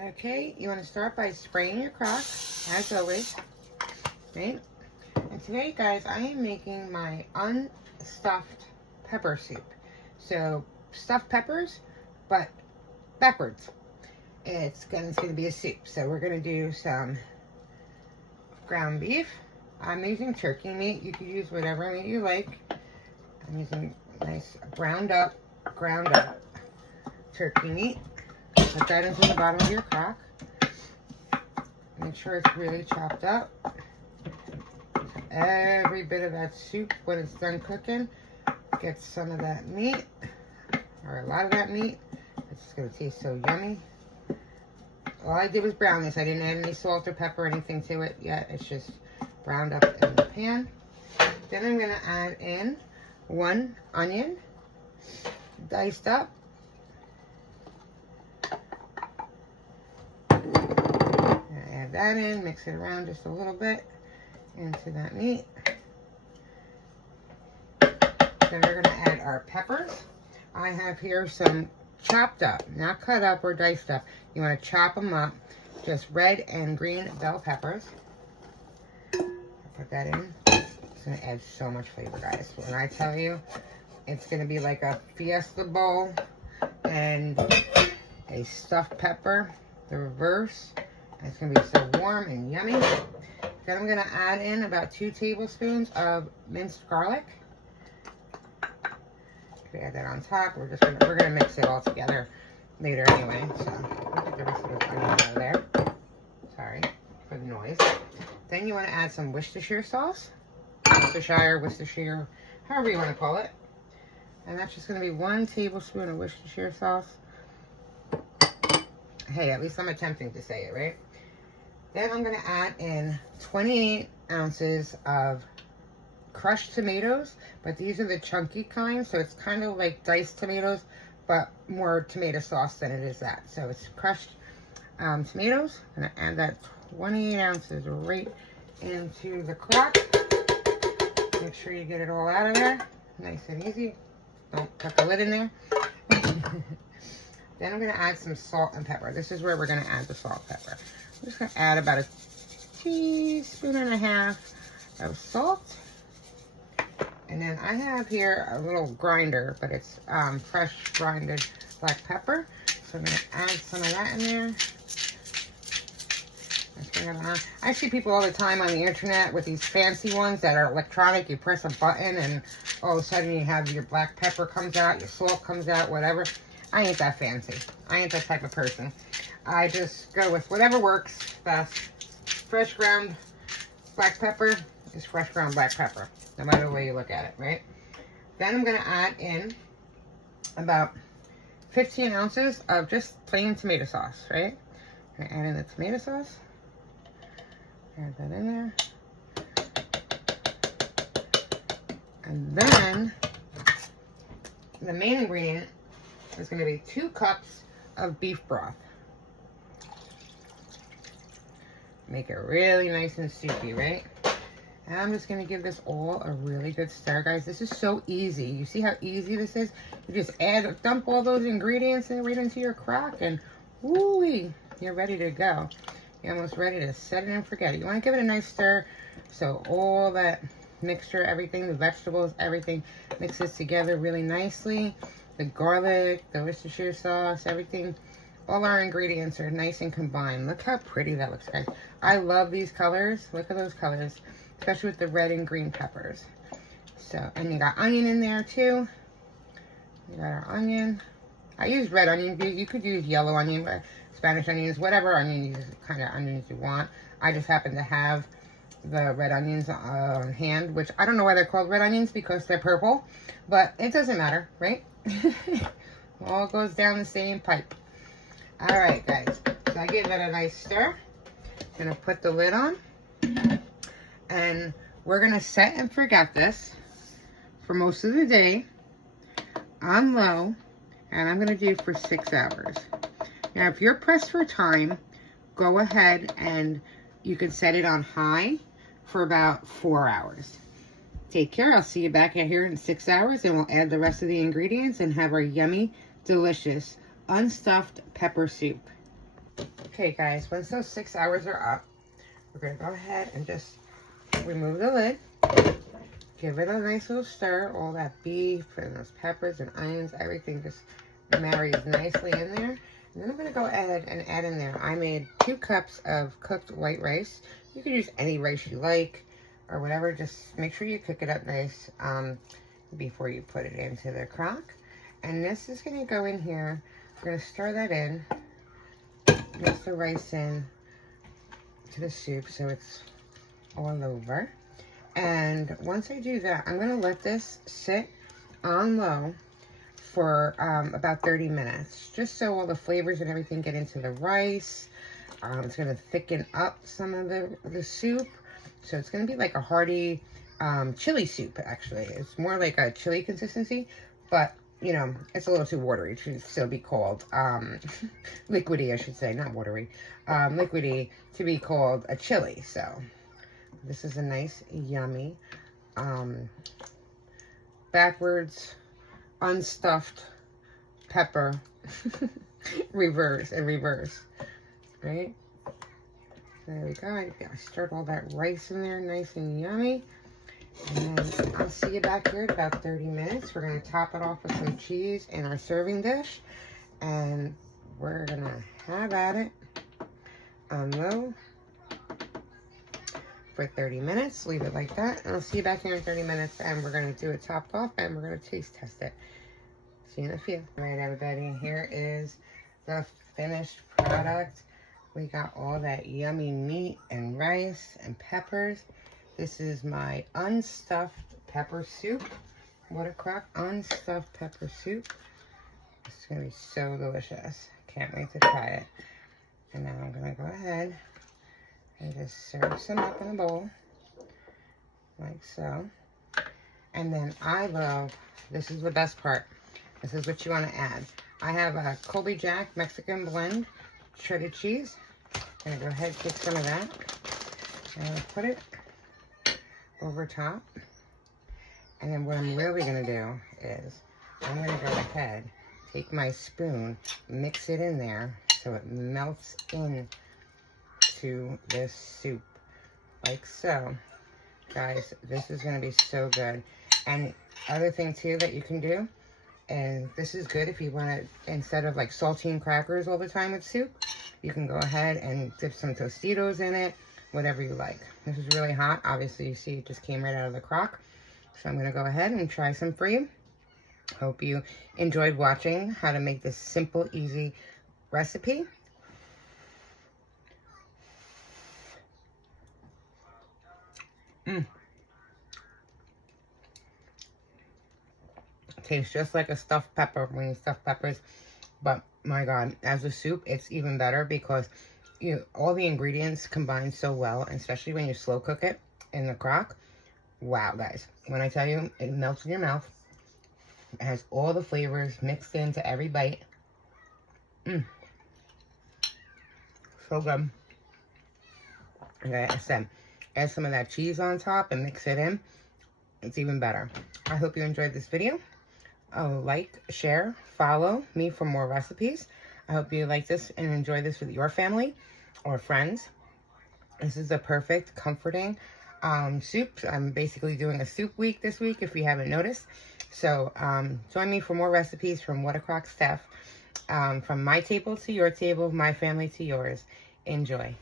Okay, you want to start by spraying your crock, as always, right? And today, guys, I am making my unstuffed pepper soup. So, stuffed peppers, but backwards. It's gonna be a soup. So we're gonna do some ground beef. I'm using turkey meat. You could use whatever meat you like. I'm using nice ground up turkey meat. Put that into the bottom of your crock. Make sure it's really chopped up. Every bit of that soup, when it's done cooking, gets some of that meat, or a lot of that meat. It's just gonna taste so yummy. All I did was brown this. I didn't add any salt or pepper or anything to it yet. It's just browned up in the pan. Then I'm gonna add in 1 onion, diced up. Add that in, mix it around just a little bit into that meat. Then we're gonna add our peppers. I have here some chopped up, not cut up or diced up. You wanna chop them up, just red and green bell peppers. Put that in. It's gonna add so much flavor, guys. When I tell you, it's gonna be like a fiesta bowl and a stuffed pepper, the reverse. And it's gonna be so warm and yummy. Then I'm gonna add in about 2 tablespoons of minced garlic. We add that on top. We're gonna mix it all together later anyway. So get the rest of this onion out of there. Sorry for the noise. Then you want to add some Worcestershire sauce, Worcestershire, however you want to call it. And that's just gonna be 1 tablespoon of Worcestershire sauce. Hey, at least I'm attempting to say it right. Then I'm gonna add in 28 ounces of crushed tomatoes, but these are the chunky kind, so it's kind of like diced tomatoes, but more tomato sauce than it is that. So it's crushed tomatoes. I'm gonna add that 28 ounces right into the crock. Make sure you get it all out of there, nice and easy. Don't put the lid in there. Then I'm gonna add some salt and pepper. This is where we're gonna add the salt and pepper. I'm just gonna add about 1.5 teaspoons of salt. And then I have here a little grinder, but it's fresh grinded black pepper. So I'm gonna add some of that in there. I see people all the time on the internet with these fancy ones that are electronic. You press a button and all of a sudden you have your black pepper comes out, your salt comes out, whatever. I ain't that fancy. I ain't that type of person. I just go with whatever works best. Fresh ground black pepper is fresh ground black pepper, no matter the way you look at it, right? Then I'm gonna add in about 15 ounces of just plain tomato sauce, right? I'm gonna add in the tomato sauce. Add that in there. And then the main ingredient is gonna be 2 cups of beef broth. Make it really nice and soupy, right? And I'm just gonna give this all a really good stir, guys. This is so easy. You see how easy this is? You just dump all those ingredients in right into your crock and woo-wee, you're ready to go. You're almost ready to set it and forget it. You wanna give it a nice stir so all that mixture, everything, the vegetables, everything mixes together really nicely. The garlic, the Worcestershire sauce, everything, all our ingredients are nice and combined. Look how pretty that looks, guys. I love these colors. Look at those colors, especially with the red and green peppers. So, and you got onion in there too. You got our onion. I use red onion. You could use yellow onion, Spanish onions, whatever kind of onions you want. I just happen to have the red onions on hand, which I don't know why they're called red onions because they're purple, but it doesn't matter, right? All goes down the same pipe. All right, guys. So I give it a nice stir. Gonna put the lid on, and we're gonna set and forget this for most of the day on low, and I'm gonna do for 6 hours. Now, if you're pressed for time, go ahead and you can set it on high for about 4 hours. Take care. I'll see you back out here in 6 hours, and we'll add the rest of the ingredients and have our yummy, delicious, unstuffed pepper soup. Okay, guys, once those 6 hours are up, we're going to go ahead and just remove the lid. Give it a nice little stir. All that beef and those peppers and onions, everything just marries nicely in there. And then I'm going to go ahead and add in there. I made 2 cups of cooked white rice. You can use any rice you like or whatever. Just make sure you cook it up nice before you put it into the crock. And this is going to go in here. We're going to stir that in. Mix the rice in to the soup so it's all over. And once I do that, I'm going to let this sit on low for about 30 minutes, just so all the flavors and everything get into the rice. It's going to thicken up some of the soup. So it's going to be like a hearty chili soup, actually. It's more like a chili consistency, but, you know, it's a little too watery. It should still be called liquidy, I should say, not watery. Liquidy to be called a chili. So this is a nice, yummy, backwards, unstuffed pepper reverse, right? There we go. I stirred all that rice in there, nice and yummy. And then I'll see you back here in about 30 minutes. We're going to top it off with some cheese in our serving dish. And we're going to have at it on low for 30 minutes. Leave it like that. And I'll see you back here in 30 minutes. And we're going to do it topped off. And we're going to taste test it. See you in a few. All right, everybody. Here is the finished product. We got all that yummy meat and rice and peppers. This is my unstuffed pepper soup. What a crock. Unstuffed pepper soup. It's going to be so delicious. Can't wait to try it. And now I'm going to go ahead and just serve some up in a bowl. Like so. And then I love, this is the best part. This is what you want to add. I have a Colby Jack Mexican blend shredded cheese. I'm going to go ahead and take some of that. And put it over top. And then what I'm really going to do is I'm going to go ahead, take my spoon, mix it in there so it melts into this soup. Like so. Guys, this is going to be so good. And other thing too that you can do, and this is good if you want to, instead of like saltine crackers all the time with soup, you can go ahead and dip some Tostitos in it, whatever you like. This is really hot. Obviously, you see it just came right out of the crock. So I'm going to go ahead and try some for you. Hope you enjoyed watching how to make this simple, easy recipe. Tastes just like a stuffed pepper when you stuff peppers, but my God, as a soup, it's even better because all the ingredients combine so well, especially when you slow cook it in the crock. Wow, guys, when I tell you, it melts in your mouth. It has all the flavors mixed into every bite. So good. Like I said, add some of that cheese on top and mix it in. It's even better. I hope you enjoyed this video. Like, share, follow me for more recipes. I hope you like this and enjoy this with your family or friends. This is a perfect, comforting soup. I'm basically doing a soup week this week, if you haven't noticed. So join me for more recipes from What a Crock Steph. From my table to your table, my family to yours. Enjoy.